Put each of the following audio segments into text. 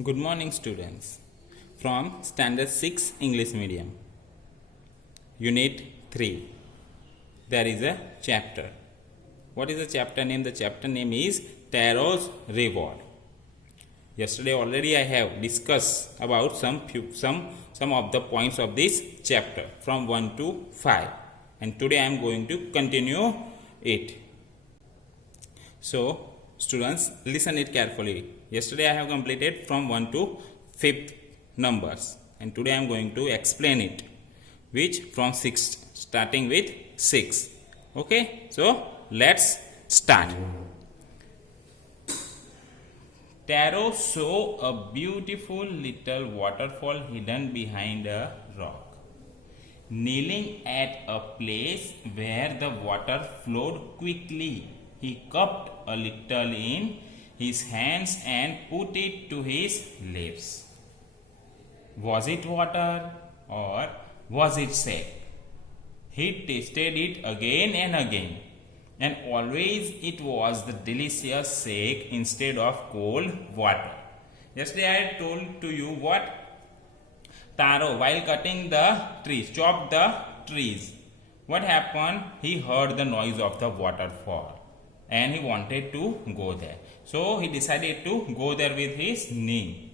Good morning, students. From Standard 6 English Medium, Unit 3. There is a chapter. What is the chapter name? The chapter name is Taro's Reward. Yesterday already I have discussed about some of the points of this chapter from 1 to 5, and today I am going to continue it. So, students, listen it carefully. Yesterday I have completed from 1 to 5th numbers, and today I am going to explain it, which from 6th, starting with 6. Okay, so let's start. Taro saw a beautiful little waterfall hidden behind a rock. Kneeling at a place where the water flowed quickly, he cupped a little in his hands and put it to his lips. Was it water or was it sap? He tasted it again and again, and always it was the delicious shake instead of cold water. Yesterday I told to you what Taro, while cutting the trees, chopped the trees, what happened? He heard the noise of the waterfall and he wanted to go there. So he decided to go there with his knee.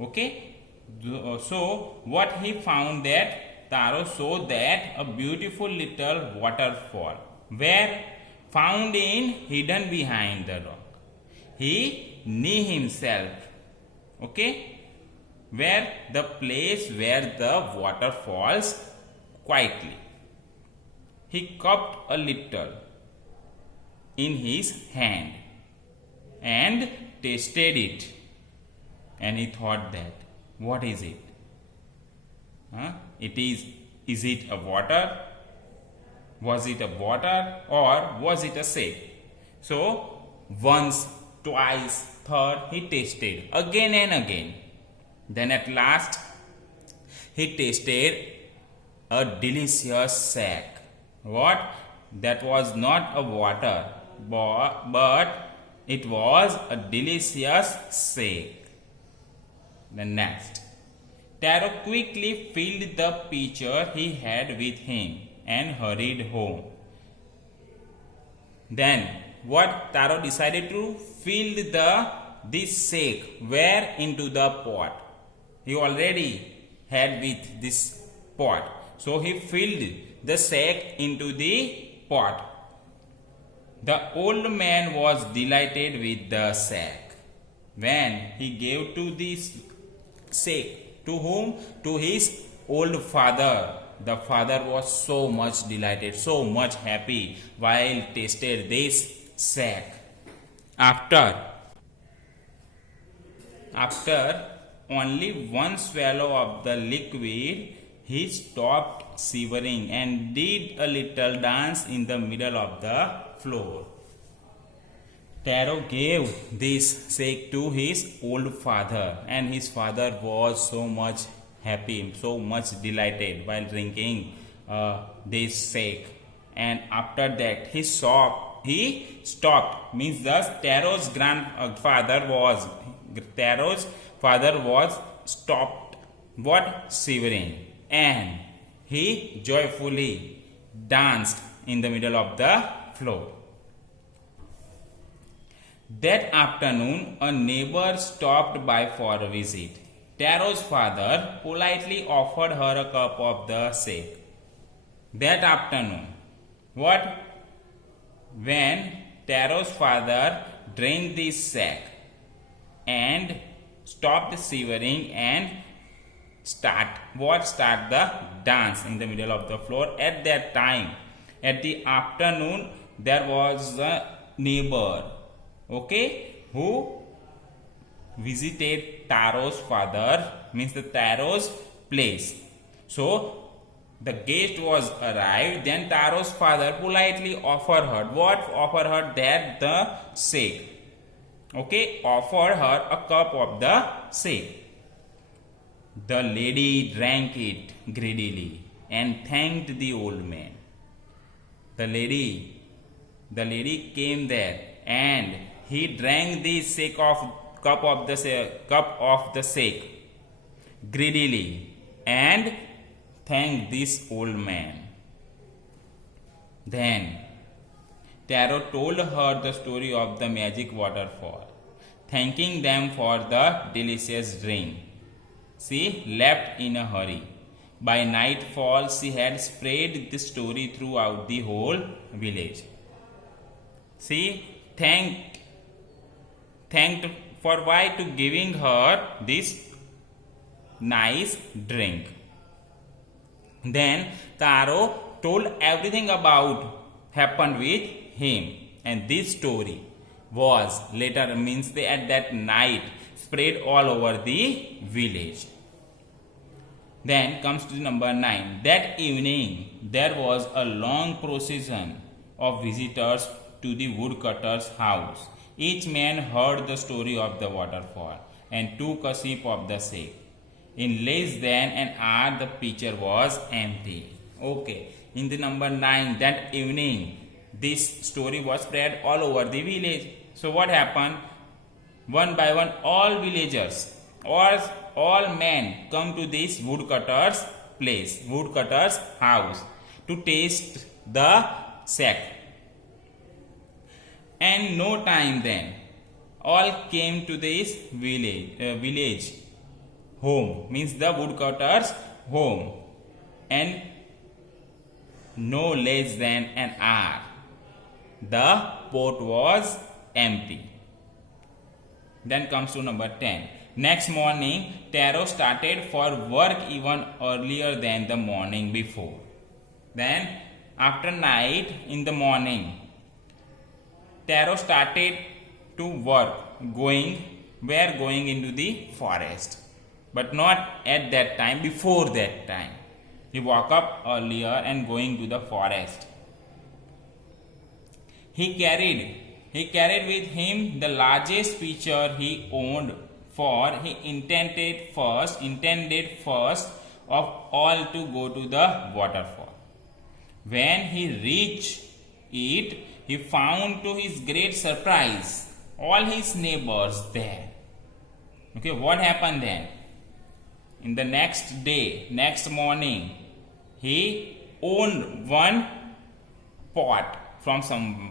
Okay. So what he found that Taro saw that a beautiful little waterfall where found in hidden behind the rock. He knew himself. Okay. Where the place where the water falls quietly. He cupped a little in his hand and tasted it, and he thought that, what is it? Is it a water? Was it a water or was it a sap? So once, twice, third, he tasted again and again. Then at last he tasted a delicious sack. What? That was not a water, but it was a delicious shake. The next, Taro quickly filled the pitcher he had with him and hurried home. Then what Taro decided to fill this shake where into the pot. He already had with this pot, so he filled the sack into the pot. The old man was delighted with the sack. When he gave to this sack, to whom? To his old father. The father was so much delighted, so much happy while tasted this sack. After only one swallow of the liquid, he stopped shivering and did a little dance in the middle of the floor. Taro gave this shake to his old father, and his father was so much happy, so much delighted while drinking this shake. And after that, he stopped. Means thus Taro's father was stopped what? Shivering, and he joyfully danced in the middle of the floor. That afternoon, a neighbor stopped by for a visit. Taro's father politely offered her a cup of the shake. That afternoon, what? When Taro's father drank this sack and stopped shivering and start the dance in the middle of the floor. At that time, at the afternoon, there was a neighbor, okay, who visited Taro's father, means the Taro's place. So the guest was arrived. Then Taro's father politely offered her that the shake. Okay, offered her a cup of the shake. The lady drank it greedily and thanked the old man. The lady came there and he drank the shake of cup of the shake greedily and thanked this old man. Then Taro told her the story of the magic waterfall, thanking them for the delicious drink. She left in a hurry. By nightfall, she had spread the story throughout the whole village. She thanked for why to giving her this nice drink. Then Taro told everything about happened with him, and this story was later means they at that night spread all over the village. Then comes to number 9. That evening there was a long procession of visitors to the woodcutter's house. Each man heard the story of the waterfall and took a sip of the shake. In less than an hour the pitcher was empty. Okay, in the number 9, that evening this story was spread all over the village. So what happened? One by one all villagers or all men come to this woodcutter's house to taste the sack. And no time then, all came to this village home, means the woodcutter's home, and no less than an hour the pot was empty. Then comes to number 10. Next morning, Taro started for work even earlier than the morning before. Then, after night, in the morning, Taro started to work, going into the forest. But not at that time, before that time. He woke up earlier and going to the forest. He carried with him the largest pitcher he owned, for he intended first of all to go to the waterfall. When he reached it, he found to his great surprise all his neighbors there. Okay, what happened then? In the next morning, he owned one pot from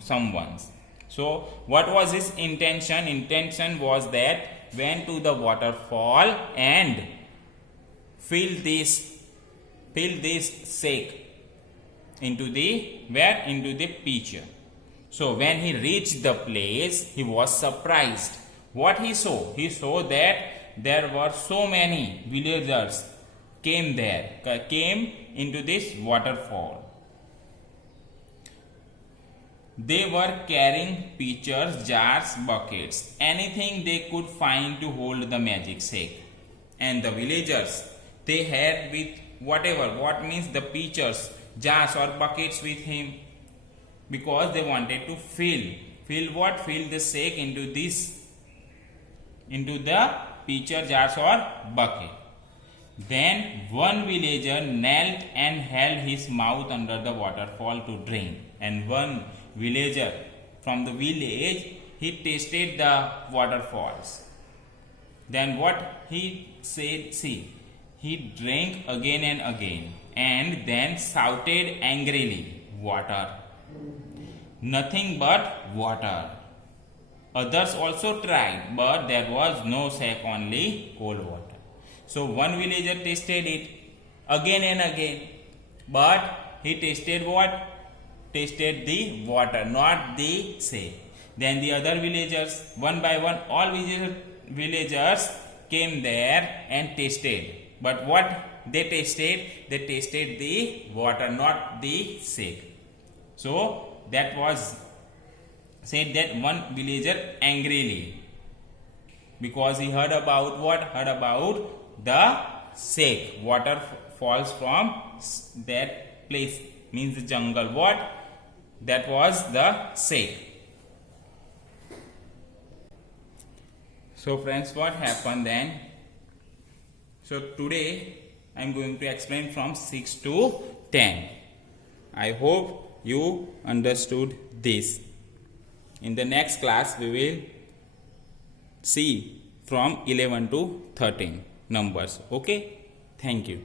someone. So what was his intention? Intention was that went to the waterfall and fill this shake into the pitcher. So when he reached the place, he was surprised. What he saw? He saw that there were so many villagers came into this waterfall. They were carrying pitchers, jars, buckets, anything they could find to hold the magic shake. And the villagers, they had with what means the pitchers, jars or buckets with him, because they wanted to fill the shake into the pitcher, jars or bucket. Then one villager knelt and held his mouth under the waterfall to drink, and one villager from the village, he tasted the waterfalls. Then what he said, see, he drank again and again, and then shouted angrily, "Water! Nothing but water!" Others also tried, but there was no shake, only cold water. So one villager tasted it again and again, but he tasted what? Tasted the water, not the shake. Then the other villagers, one by one, all villagers came there and tasted. But what they tasted? They tasted the water, not the shake. So that was said that one villager angrily, because he heard about what? Heard about the shake. Water falls from that place, means the jungle. What? That was the shake. So friends, what happened then? So today I am going to explain from 6 to 10. I hope you understood this. In the next class we will see from 11 to 13 numbers. Okay, thank you.